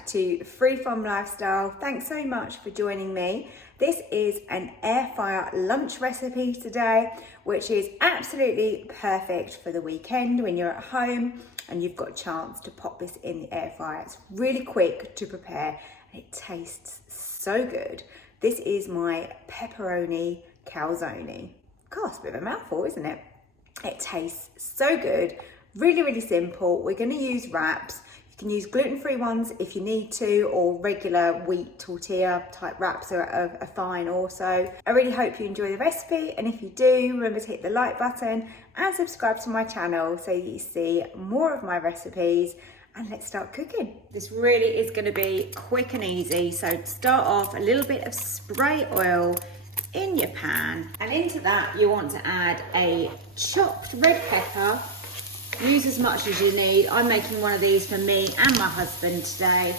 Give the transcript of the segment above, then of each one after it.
back to Free From Lifestyle. Thanks so much for joining me. This is an air fryer lunch recipe today, which is absolutely perfect for the weekend when you're at home and you've got a chance to pop this in the air fryer. It's really quick to prepare and it tastes so good. This is my pepperoni calzone. Gosh, a bit of a mouthful, isn't it? It tastes so good, really simple. We're going to use wraps. You can use gluten-free ones if you need to, or regular wheat tortilla type wraps are fine also. I really hope you enjoy the recipe, and if you do, remember to hit the like button and subscribe to my channel so you see more of my recipes. And let's start cooking. This really is going to be quick and easy. So to start off, a little bit of spray oil in your pan, and into that you want to add a chopped red pepper. Use as much as you need. I'm making one of these for me and my husband today.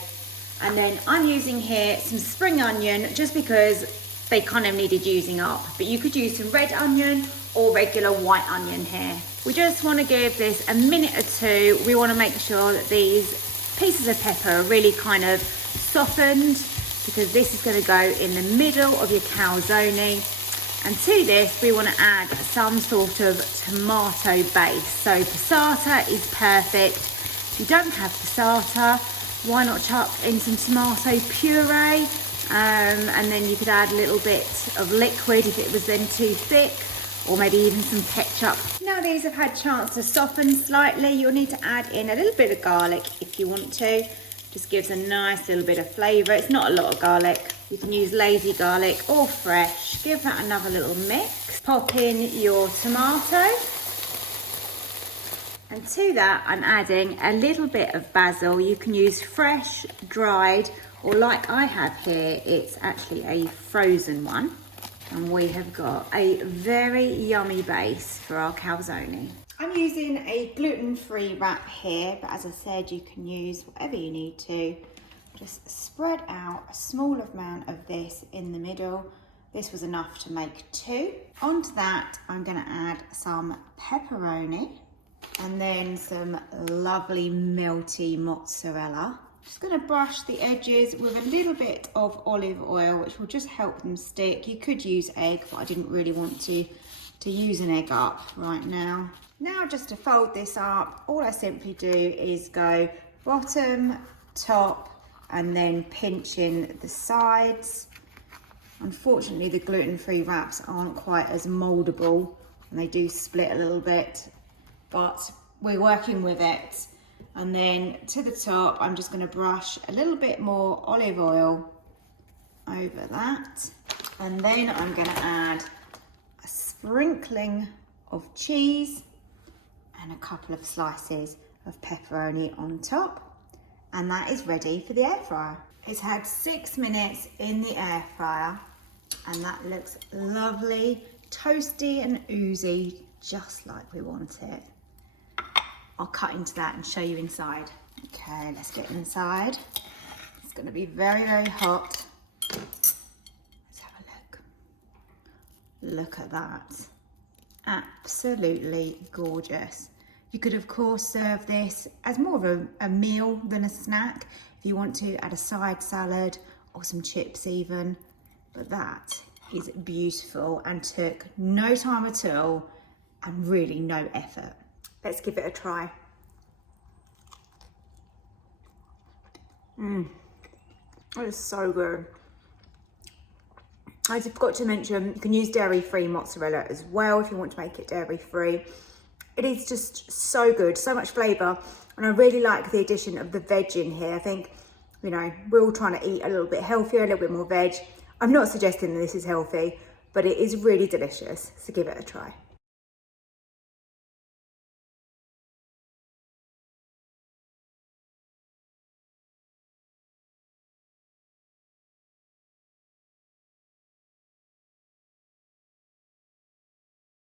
And then I'm using here some spring onion just because they kind of needed using up, but you could use some red onion or regular white onion here. We just want to give this a minute or two. We want to make sure that these pieces of pepper are really kind of softened, because this is going to go in the middle of your calzone. And to this, we want to add some sort of tomato base. So passata is perfect. If you don't have passata, why not chuck in some tomato puree? And then you could add a little bit of liquid if it was then too thick, or maybe even some ketchup. Now these have had a chance to soften slightly, you'll need to add in a little bit of garlic if you want to. Just gives a nice little bit of flavour. It's not a lot of garlic. You can use lazy garlic or fresh. Give that another little mix. Pop in your tomato. And to that, I'm adding a little bit of basil. You can use fresh, dried, or like I have here, it's actually a frozen one. And we have got a very yummy base for our calzone. I'm using a gluten-free wrap here, but as I said, you can use whatever you need to. Just spread out a small amount of this in the middle. This was enough to make 2. Onto that, I'm gonna add some pepperoni and then some lovely melty mozzarella. Just gonna brush the edges with a little bit of olive oil, which will just help them stick. You could use egg, but I didn't really want to use an egg up right now. Now just to fold this up, all I simply do is go bottom, top, and then pinch in the sides. Unfortunately, the gluten-free wraps aren't quite as moldable and they do split a little bit, but we're working with it. And then to the top, I'm just going to brush a little bit more olive oil over that. And then I'm going to add a sprinkling of cheese and a couple of slices of pepperoni on top. And that is ready for the air fryer. It's had 6 minutes in the air fryer and that looks lovely, toasty and oozy, just like we want it. I'll cut into that and show you inside. Okay, let's get inside. It's gonna be very hot. Let's have a look. Look at that. Absolutely gorgeous. You could of course serve this as more of a meal than a snack. If you want to, add a side salad or some chips even. But that is beautiful and took no time at all and really no effort. Let's give it a try. It is so good. I forgot to mention, you can use dairy-free mozzarella as well if you want to make it dairy-free. It is just so good, so much flavour, and I really like the addition of the veg in here. I think, you know, we're all trying to eat a little bit healthier, a little bit more veg. I'm not suggesting that this is healthy, but it is really delicious, so give it a try.